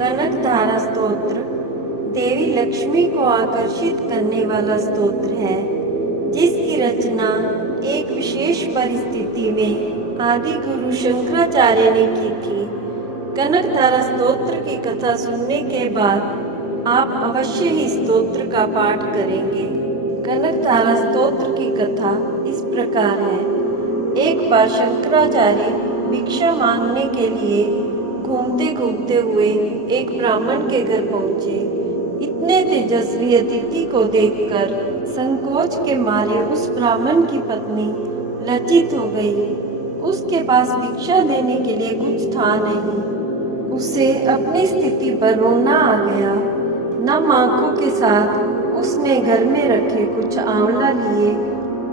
कनकधारा स्तोत्र देवी लक्ष्मी को आकर्षित करने वाला स्तोत्र है, जिसकी रचना एक विशेष परिस्थिति में आदि गुरु शंकराचार्य ने की थी। कनकधारा स्तोत्र की कथा सुनने के बाद आप अवश्य ही स्तोत्र का पाठ करेंगे। कनकधारा स्तोत्र की कथा इस प्रकार है। एक बार शंकराचार्य भिक्षा मांगने के लिए घूमते घूमते हुए एक ब्राह्मण के घर पहुंचे। इतने तेजस्वी अतिथि को देखकर संकोच के मारे उस ब्राह्मण की पत्नी लज्जित हो गई। उसके पास भिक्षा देने के लिए कुछ था नहीं। उसे अपनी स्थिति पर रोना आ गया। नम आंखों के साथ उसने घर में रखे कुछ आंवला लिए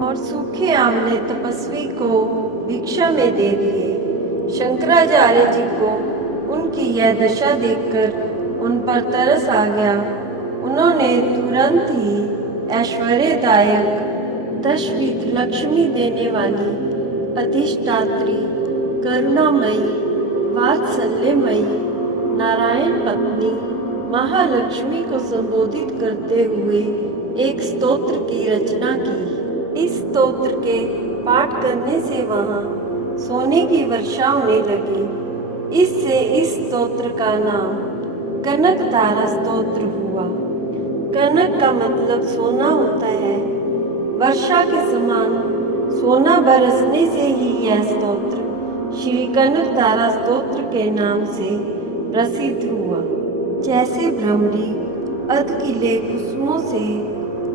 और सूखे आंवले तपस्वी को भिक्षा में दे दिए। शंकराचार्य जी को उनकी यह दशा देखकर उन पर तरस आ गया। उन्होंने तुरंत ही ऐश्वर्यदायक दशविध लक्ष्मी देने वाली अधिष्ठात्री, करुणामयी, वात्सल्यमयी नारायण पत्नी महालक्ष्मी को संबोधित करते हुए एक स्तोत्र की रचना की। इस स्तोत्र के पाठ करने से वहां सोने की वर्षा होने लगी। इससे इस स्तोत्र का नाम कनकधारा स्तोत्र हुआ। कनक का मतलब सोना होता है। वर्षा के समान सोना बरसने से ही यह स्तोत्र श्री कनकधारा स्तोत्र के नाम से प्रसिद्ध हुआ। जैसे भ्रमरी अधकिले कुसुमों से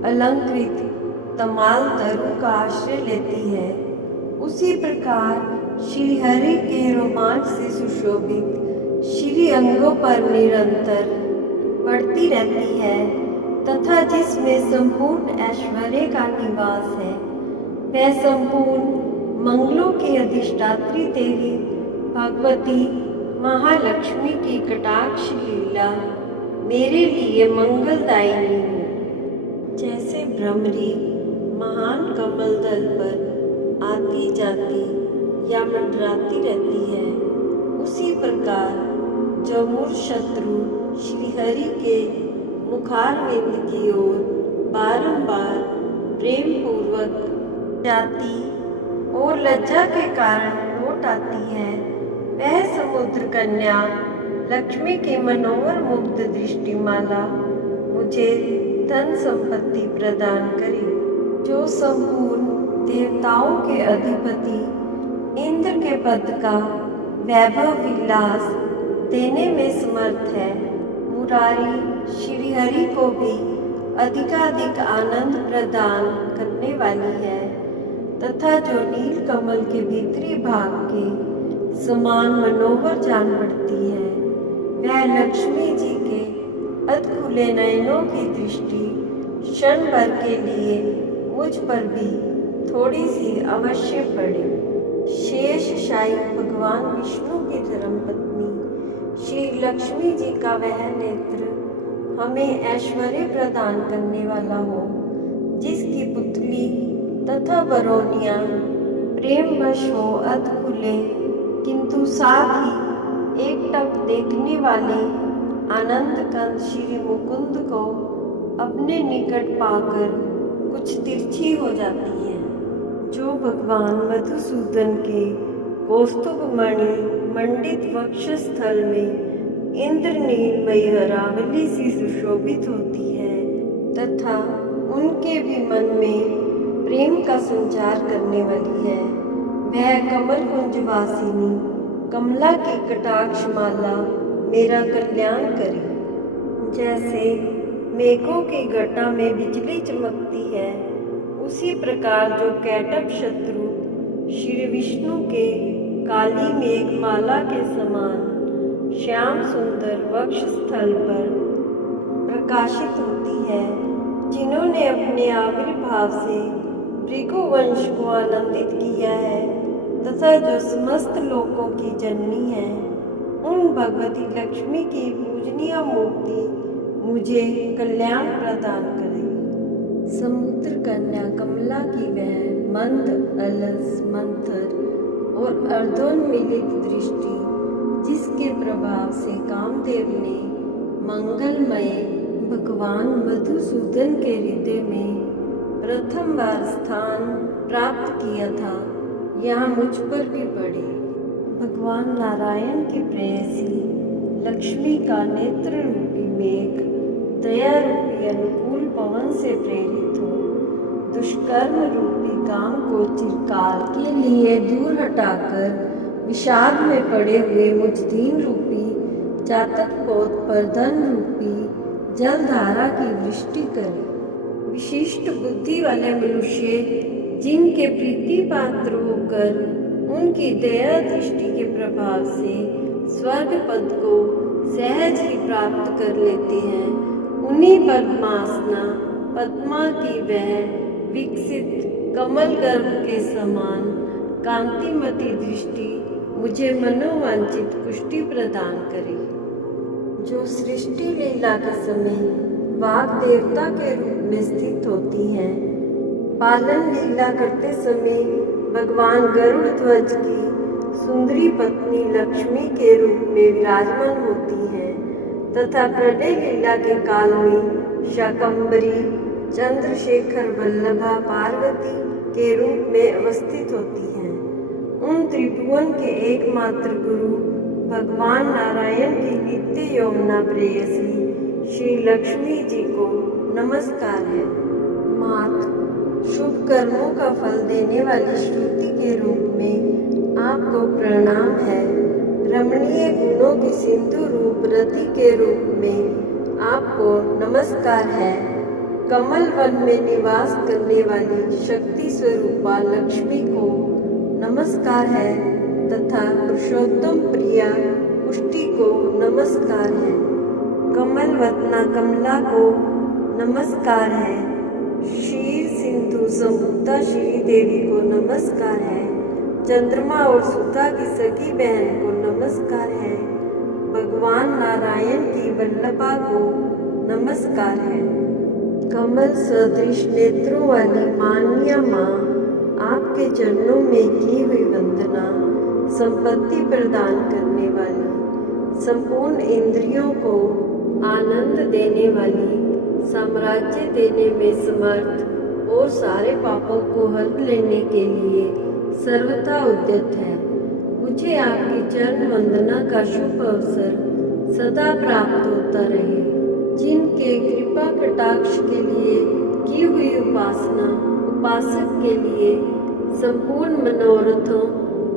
अलंकृत तमाल तरु का आश्रय लेती है, उसी प्रकार श्री हरि के रोमांच से सुशोभित श्री अंगों पर निरंतर बढ़ती रहती है तथा जिसमें संपूर्ण ऐश्वर्य का निवास है, वह संपूर्ण मंगलों की अधिष्ठात्री देवी भगवती महालक्ष्मी की कटाक्ष लीला मेरे लिए मंगलदायिनी हो। जैसे भ्रमरी महान कमल दल पर आती जाती या मंडराती रहती है, उसी प्रकार जो मूल शत्रु श्री हरि के मुखारविंद की ओर बारंबार प्रेम पूर्वक जाती और लज्जा के कारण लौट आती है, वह समुद्र कन्या लक्ष्मी की मनोहर मुग्ध दृष्टिमाला मुझे धन संपत्ति प्रदान करे। जो संपूर्ण देवताओं के अधिपति इंद्र के पद का वैभव विलास देने में समर्थ है, मुरारी श्री हरि को भी अधिकाधिक आनंद प्रदान करने वाली है तथा जो नील कमल के भीतरी भाग के समान मनोहर जान पड़ती है, वह लक्ष्मी जी के अधखुले नयनों की दृष्टि क्षण भर के लिए मुझ पर भी थोड़ी सी अवश्य पड़े। शेष शाही भगवान विष्णु की धर्मपत्नी श्री लक्ष्मी जी का वह नेत्र हमें ऐश्वर्य प्रदान करने वाला हो, जिसकी पुतली तथा बरौनिया प्रेमवश हो अधखुले किंतु साथ ही एकटक देखने वाले आनंद कंद श्री मुकुंद को अपने निकट पाकर कुछ तिरछी हो जाती है। जो भगवान मधुसूदन के कौस्तुभमणि मंडित वक्षस्थल में इंद्रनीलमयी हरावली सी सुशोभित होती है तथा उनके भी मन में प्रेम का संचार करने वाली है, वह कमल कुंजवासिनी कमला की कटाक्ष माला मेरा कल्याण करे। जैसे मेघों की घटा में बिजली चमकती है, उसी प्रकार जो कैटभ शत्रु श्री विष्णु के काली मेघमाला के समान श्याम सुंदर वक्षस्थल पर प्रकाशित होती है, जिन्होंने अपने आविर्भाव से भृगुवंश को आनंदित किया है तथा जो समस्त लोकों की जननी है, उन भगवती लक्ष्मी की पूजनीय मूर्ति मुझे कल्याण प्रदान करे। समुद्र कन्या कमला की वह मंद अलस मंथर और अर्धोन्मिलित दृष्टि जिसके प्रभाव से कामदेव ने मंगलमय भगवान मधुसूदन के हृदय में प्रथम बार स्थान प्राप्त किया था, यहाँ मुझ पर भी पड़े। भगवान नारायण की प्रेयसी लक्ष्मी का नेत्र रूपी मेघ दया रूपी अनुकूल पवन से प्रेरित हो दुष्कर्म रूपी काम को चिरकाल के लिए दूर हटाकर विषाद में पड़े हुए मुझ दीन रूपी चातक पोत पर धन रूपी जलधारा की वृष्टि करे। विशिष्ट बुद्धि वाले मनुष्य जिनके प्रीति पात्र होकर उनकी दया दृष्टि के प्रभाव से स्वर्ग पद को सहज ही प्राप्त कर लेते हैं, उन्हीं पद्मासना पद्मा की वह विकसित कमल गर्भ के समान कांतिमती दृष्टि मुझे मनोवांछित पुष्टि प्रदान करे। जो सृष्टि लीला के समय वाग देवता के रूप में स्थित होती हैं, पालन लीला करते समय भगवान गरुड़ ध्वज की सुंदरी पत्नी लक्ष्मी के रूप में विराजमान होती हैं तथा प्रलय लीला के काल में शाकंभरी चंद्रशेखर वल्लभा पार्वती के रूप में अवस्थित होती हैं। उन त्रिभुवन के एकमात्र गुरु भगवान नारायण की नित्य यौवना प्रेयसी श्री लक्ष्मी जी को नमस्कार है। मात शुभ कर्मों का फल देने वाली श्रुति के रूप में आपको प्रणाम है। रमणीय गुणों की सिंधु रूप रति के रूप में आपको नमस्कार है। कमल वन में निवास करने वाली शक्ति स्वरूपा लक्ष्मी को नमस्कार है तथा पुरुषोत्तम प्रिया पुष्टि को नमस्कार है। कमल वतना कमला को नमस्कार है। क्षीर सिंधु संभूता श्री देवी को नमस्कार है। चंद्रमा और सुधा की सखी बहन को नमस्कार है। भगवान नारायण की वल्लभा को नमस्कार है। कमल सदृश नेत्रों वाली मान्या माँ, आपके चरणों में की हुई वंदना। संपत्ति प्रदान करने वाली, संपूर्ण इंद्रियों को आनंद देने वाली, साम्राज्य देने में समर्थ और सारे पापों को हर लेने के लिए सर्वथा उद्यत है। मुझे आपकी चरण वंदना का शुभ अवसर सदा प्राप्त होता रहे। जिनके कृपा कटाक्ष के लिए की हुई उपासना उपासक के लिए संपूर्ण मनोरथों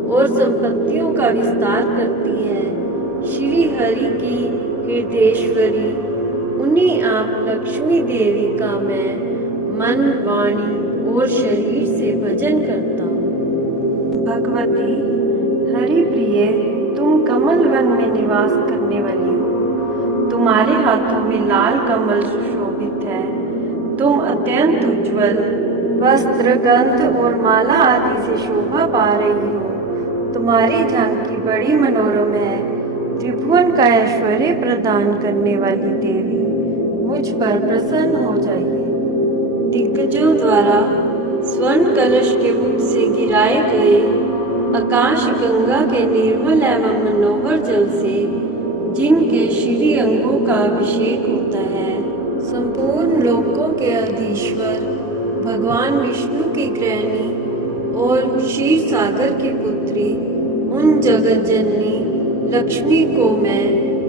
और संपत्तियों का विस्तार करती है, श्री हरि की हृदयेश्वरी, उन्हीं आप लक्ष्मी देवी का मैं मन वाणी और शरीर से भजन करता हूँ। भगवती हरि प्रिय, तुम कमल वन में निवास करने वाली हो। तुम्हारे हाथों में लाल कमल सुशोभित है। तुम अत्यंत उज्ज्वल वस्त्र, गंध और माला आदि से शोभा पा रही हो। तुम्हारी झांकी बड़ी मनोरम है। त्रिभुवन का ऐश्वर्य प्रदान करने वाली देवी, मुझ पर प्रसन्न हो जाइए। दिग्गजों द्वारा स्वर्ण कलश के मुख से गिराए गए आकाश गंगा के निर्मल एवं मनोहर जल से जिनके श्री अंगों का अभिषेक होता है, संपूर्ण लोकों के अधीश्वर भगवान विष्णु की गृहिणी और क्षीर सागर की पुत्री उन जगत जननी लक्ष्मी को मैं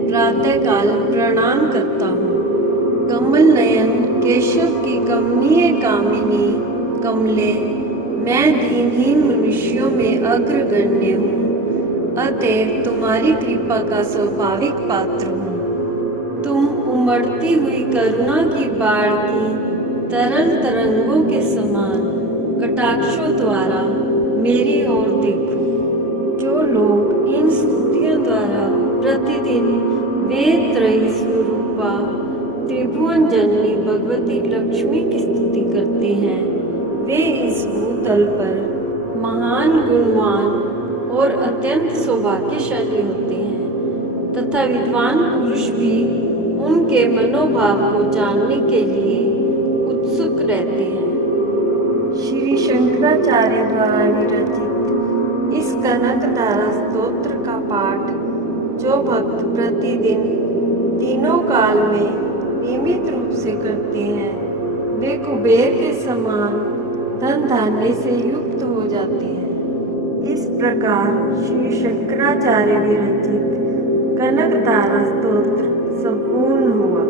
प्रातःकाल प्रणाम करता हूँ। कमल नयन केशव की कमनीय कामिनी कमले, मैं दीनहीन मनुष्यों में अग्रगण्य हूँ, अतएव तुम्हारी कृपा का स्वाभाविक पात्र हूँ। तुम उमड़ती हुई करुणा की बाढ़ की तरल तरंगों के समान कटाक्षों द्वारा मेरी ओर देखो। जो लोग इन स्तुतियों द्वारा प्रतिदिन वेद त्रयी स्वरूपा त्रिभुवन जननी भगवती लक्ष्मी की स्तुति करते हैं, वे इस भूतल पर महान गुणवान और अत्यंत सौभाग्यशाली होते हैं तथा विद्वान पुरुष भी उनके मनोभाव को जानने के लिए उत्सुक रहते हैं। श्री शंकराचार्य द्वारा विरचित इस कनकधारा स्तोत्र का पाठ जो भक्त प्रतिदिन तीनों काल में नियमित रूप से करते हैं वे कुबेर के समान धन धान्य से युक्त हो जाते हैं। इस प्रकार श्री शंकराचार्य विरचित कनक तारा स्तोत्र संपूर्ण हुआ।